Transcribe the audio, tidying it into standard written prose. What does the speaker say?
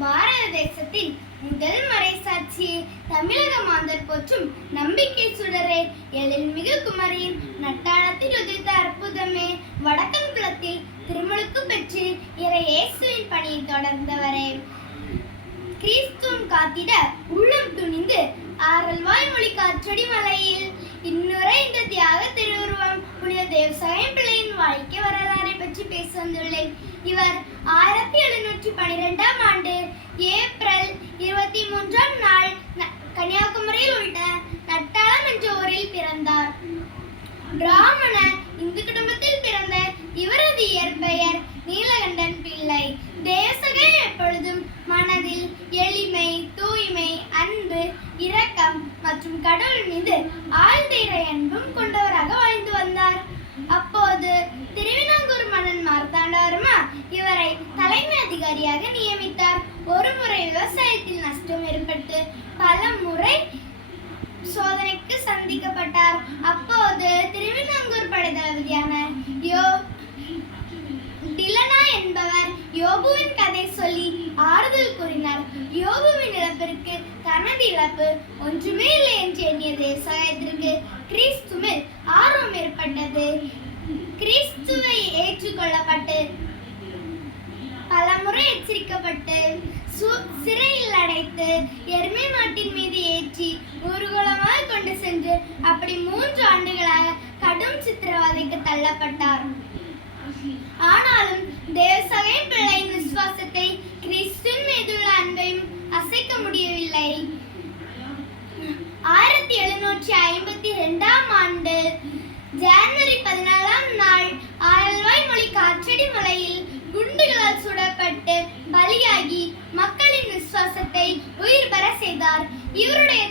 பாரத தேசத்தின் முதல் மறைசாட்சி தமிழக மாந்தர் போற்றும் நம்பிக்கை சுடரே, எழில்மிகு குமரியின் நட்டாளத்தில் உதித்த அற்புதமே, வடக்கன் குலத்தில் திருமுழுக்கு பெற்று இறை இயேசுவின் பணியை தொடர்ந்தவரே, கிறிஸ்துவம் காத்திட உள்ளம் துணிந்து ஆரல்வாய் மொழி காற்றடி மலையில் இன்னுரைந்த தியாக திருவுருவம் புனித தேவசகாயம் பிள்ளையின் வாழ்க்கை வரலாறை பற்றி பேச வந்துள்ளேன். இவர் 1712ஆம் ஆண்டு ஏப்ரல் 23ஆம் நாள் கன்னியாகுமரியில் உள்ள நட்டாளம் என்ற ஊரில் பிறந்தார். பிராமண இந்து குடும்பத்தில் பிறந்த இவரது இயற்பெயர் நீலகண்டன் பிள்ளை. தேவசகாயம் எப்பொழுதும் மனதில் எளிமை, தூய்மை, அன்பு, இரக்கம் மற்றும் கடவுள் மீது ஆழ்ந்த இறை அன்பும் கொண்டவராக வாழ்ந்து வந்தார். அப்போது திருவிதாங்கூர் மன்னன் மார்த்தாண்டவர்மா இவரை தலைமை அதிகாரியாக நியமித்தார். ஒரு முறை விவசாயத்தில் நஷ்டம் ஏற்பட்டு பல முறை சோதனைக்கு சந்திக்கப்பட்டார். அப்போது திருவிதாங்கூர் படை தளபதியான டிலனா என்பவர் யோபுவின் கதை சொல்லி ஆறுதல் கூறினார். யோபுவின் இழப்பிற்கு தனது இழப்பு ஒன்றுமே இல்லை என்று எண்ணிய தேவசகாயத்திற்கு கிறிஸ்துவில் ஆர்வம் ஏற்பட்டது. கிறிஸ்துவை ஏற்றுக்கொள்ளப்பட்டு பலமுறை எச்சரிக்கப்பட்டு சிறையில் அடைத்து எருமை மாட்டின் மீது ஏற்றி ஊர்வலமாக கொண்டு சென்று அப்படி 3 ஆண்டுகளாக கடும் சித்திரவதைக்கு தள்ளப்பட்டார். ஆனாலும் தேவசகாயம் பிள்ளையின் விசுவாசத்தை, கிறிஸ்துவின் மீதுள்ள அன்பையும் அசைக்க முடியவில்லை. 1752ஆம் ஆண்டு ஜனவரி 14ஆம் நாள் ஆரல்வாய் மொழி காற்றடி மலையில் குண்டுகளால் சுடப்பட்டு பலியாகி மக்களின் விசுவாசத்தை உயிர் பெற செய்தார். இவருடைய